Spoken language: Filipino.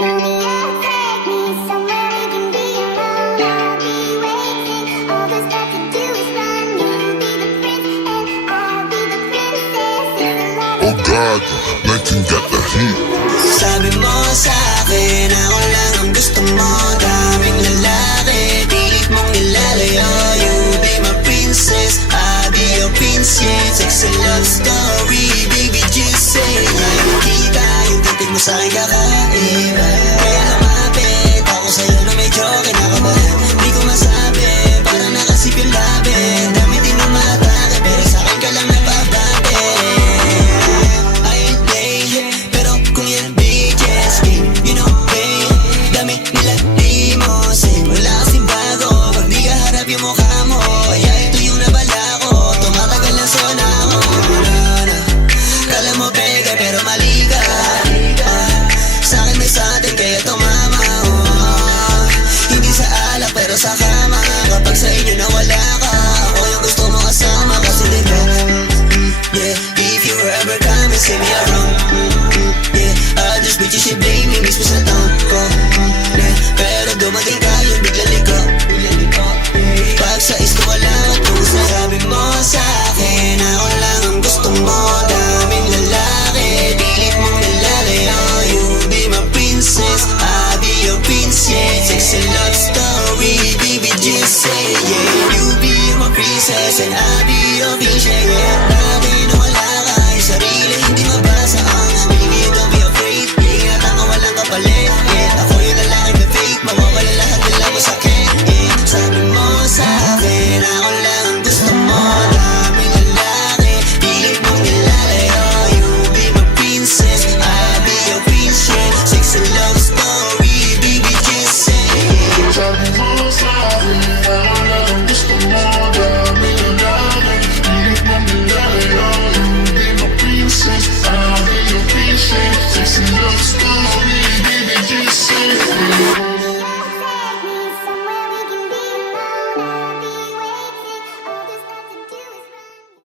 Oh God, 19 got the heat. Sabi mo sa'kin, ako lang ang gusto mo. Daming lalaki, pilit mong nilalayo. You be my princess, I'll be your princess. Sexy love story, baby just say yeah. Hindi ka yung titig mo sa'kin kakaiba. Kaya lumapit ako sa'yo na medyo kinakabahan. Di ko masabi, parang nakasip yung labi. Dami din umatake, pero sa'kin ka lang nabababi. Yung mukha mo, kaya ito yung nabala ko. Tumatagal na sona ako. Kala mo peke pero mali ka. Sa'kin may satin kaya tumama. Hindi sa alak pero sa kama. Kapag sa inyo nawala ka, ako yung gusto mo kasama. Kasi di ba, yeah, if you ever come and see me around, yeah, I'll just beat you, she blame me mismo sa town ko, yeah. Pero dumating ka yung bigla liko. Pag sa isko wala matusa. Sabi mo sa'kin, ako lang ang gusto mo. Daming lalaki, pilit mong nilalayo. You be my princess, I'll be your princess. Sexy love story, baby just say yeah. You be my princess and I'll be your princess, yeah.